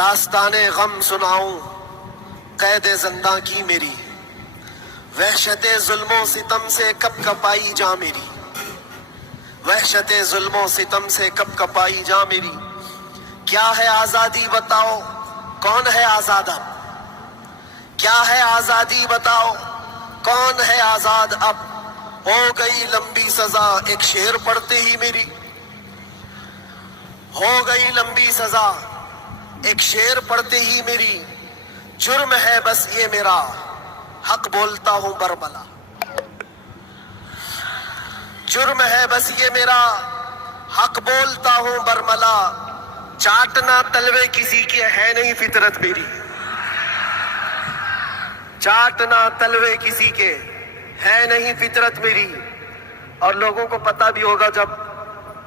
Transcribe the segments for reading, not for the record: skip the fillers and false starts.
داستان غم سناؤں قید زندہ کی میری، وحشت ظلم و ستم سے کب کپائی جاں میری، وحشت ظلم و ستم سے کب کپائی جاں میری۔ کیا ہے آزادی بتاؤ، کون ہے آزاد اب؟ کیا ہے آزادی بتاؤ، کون ہے آزاد اب؟ ہو گئی لمبی سزا ایک شعر پڑھتے ہی میری، ہو گئی لمبی سزا ایک شعر پڑھتے ہی میری۔ جرم ہے بس یہ میرا، حق بولتا ہوں برملا، جرم ہے بس یہ میرا، حق بولتا ہوں برملا۔ چاٹنا تلوے کسی کے ہے نہیں فطرت میری، چاٹنا تلوے کسی کے ہے نہیں فطرت میری۔ اور لوگوں کو پتہ بھی ہوگا، جب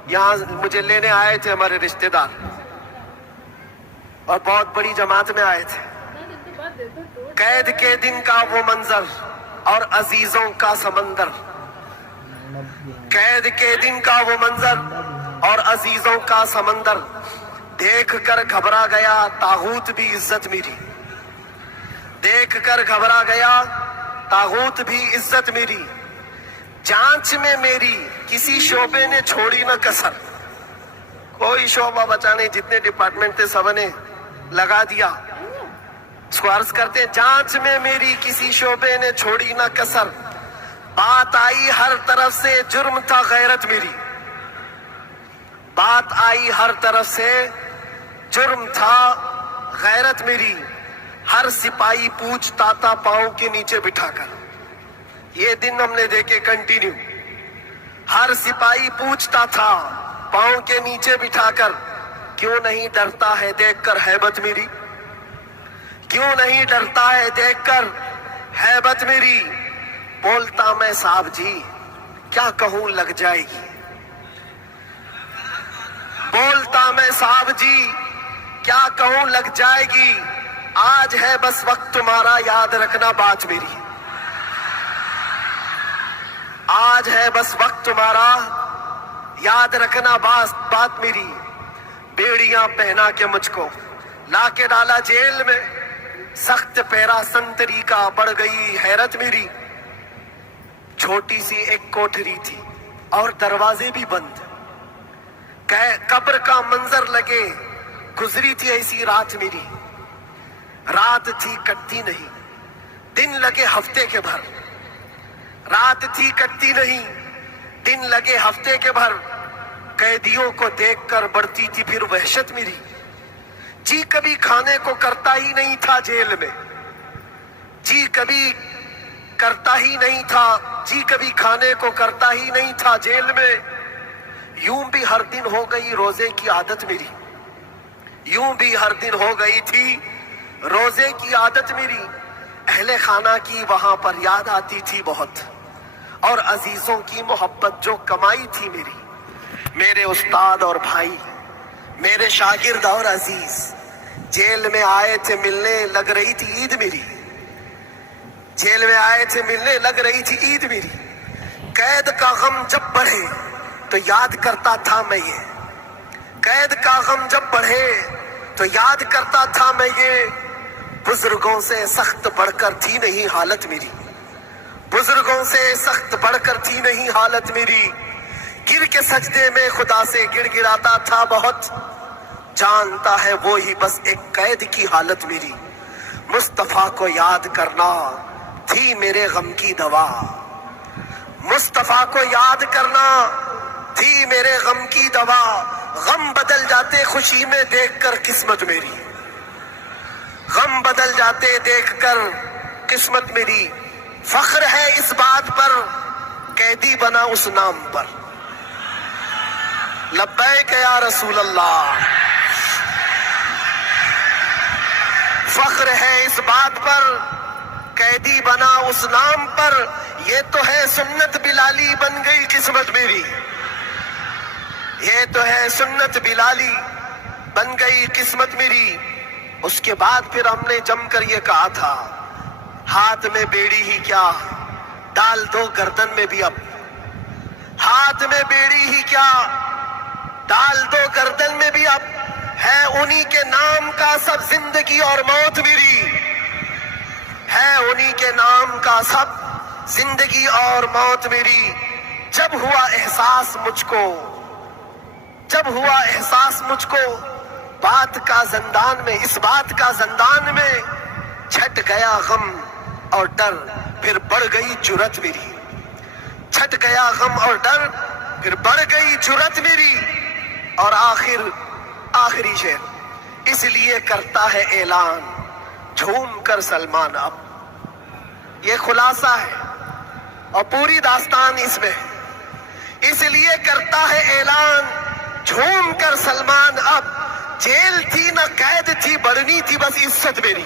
یہاں مجھے لینے آئے تھے ہمارے رشتہ دار اور بہت بڑی جماعت میں آئے تھے، قید کے دن کا وہ منظر اور عزیزوں کا سمندر، قید کے دن کا وہ منظر اور عزیزوں کا سمندر، دیکھ کر گھبرا گیا طاغوت بھی عزت میری، دیکھ کر گھبرا گیا طاغوت بھی عزت میری۔ جانچ میں میری کسی شعبے نے چھوڑی نہ کسر، کوئی شعبہ بچا نہیں، جتنے ڈپارٹمنٹ تھے سب نے لگا دیا۔ اس کو عرض کرتے ہیں، جانچ میں میری کسی شعبے نے چھوڑی نہ کسر، بات آئی ہر طرف سے جرم تھا غیرت میری، بات آئی ہر طرف سے جرم تھا غیرت میری۔ ہر سپاہی پوچھتا تھا پاؤں کے نیچے بٹھا کر، یہ دن ہم نے دیکھے کنٹینیو، ہر سپاہی پوچھتا تھا پاؤں کے نیچے بٹھا کر، کیوں نہیں ڈرتا ہے دیکھ کر ہیبت میری، کیوں نہیں ڈرتا ہے دیکھ کر ہیبت میری۔ بولتا میں صاحب جی کیا کہوں لگ جائے گی، بولتا میں صاحب جی کیا کہوں لگ جائے گی۔ آج ہے بس وقت تمہارا یاد رکھنا بات میری، آج ہے بس وقت تمہارا یاد رکھنا بات میری۔ بیڑیاں پہنا کے مجھ کو لا کے ڈالا جیل میں، سخت پیرا سنتری کا بڑھ گئی حیرت میری۔ چھوٹی سی ایک کوٹھری تھی اور دروازے بھی بند، قبر کا منظر لگے گزری تھی ایسی رات میری، رات تھی کٹتی نہیں دن لگے ہفتے کے بھر، رات تھی کٹتی نہیں دن لگے ہفتے کے بھر۔ قیدیوں کو دیکھ کر بڑھتی تھی پھر وحشت میری، جی کبھی کھانے کو کرتا ہی نہیں تھا جیل میں، جی کبھی کرتا ہی نہیں تھا، جی کبھی کھانے کو کرتا ہی نہیں تھا جیل میں۔ یوں بھی ہر دن ہو گئی روزے کی عادت میری، یوں بھی ہر دن ہو گئی تھی روزے کی عادت میری۔ اہل خانہ کی وہاں پر یاد آتی تھی بہت، اور عزیزوں کی محبت جو کمائی تھی میری۔ میرے استاد اور بھائی، میرے شاگرد اور عزیز جیل میں آئے تھے ملنے، لگ رہی تھی عید میری، جیل میں آئے تھے ملنے لگ رہی تھی عید میری۔ قید کا غم جب بڑھے تو یاد کرتا تھا میں یہ، قید کا غم جب بڑھے تو یاد کرتا تھا میں یہ۔ بزرگوں سے سخت بڑھ کر تھی نہیں حالت میری، بزرگوں سے سخت بڑھ کر تھی نہیں حالت میری۔ گر کے سجدے میں خدا سے گڑ گڑاتا تھا بہت، جانتا ہے وہی بس ایک قید کی حالت میری۔ مصطفیٰ کو یاد کرنا تھی میرے غم کی دوا، مصطفیٰ کو یاد کرنا تھی میرے غم کی دوا۔ غم بدل جاتے خوشی میں دیکھ کر قسمت میری، غم بدل جاتے دیکھ کر قسمت میری۔ فخر ہے اس بات پر قیدی بنا اس نام پر، لبیک یا رسول اللہ۔ فخر ہے اس بات پر قیدی بنا اس نام پر، یہ تو ہے سنت بلالی بن گئی قسمت میری، یہ تو ہے سنت بلالی بن گئی قسمت میری۔ اس کے بعد پھر ہم نے جم کر یہ کہا تھا، ہاتھ میں بیڑی ہی کیا ڈال دو گردن میں بھی اب، ہاتھ میں بیڑی ہی کیا ڈال دو گردن میں بھی اب، ہے انہی کے نام کا سب زندگی اور موت میری، ہے انہی کے نام کا سب زندگی اور موت میری۔ جب ہوا احساس مجھ کو، جب ہوا احساس مجھ کو بات کا زندان میں، اس بات کا زندان میں، چھٹ گیا غم اور ڈر پھر بڑھ گئی جرت میری، چھٹ گیا غم اور ڈر پھر بڑھ گئی جرت میری۔ اور آخری شعر، اس لیے کرتا ہے اعلان جھوم کر سلمان اب۔ یہ خلاصہ ہے اور پوری داستان اس میں ہے۔ اس لیے کرتا ہے اعلان جھوم کر سلمان اب، جیل تھی نہ قید تھی، بڑھنی تھی بس عزت میری۔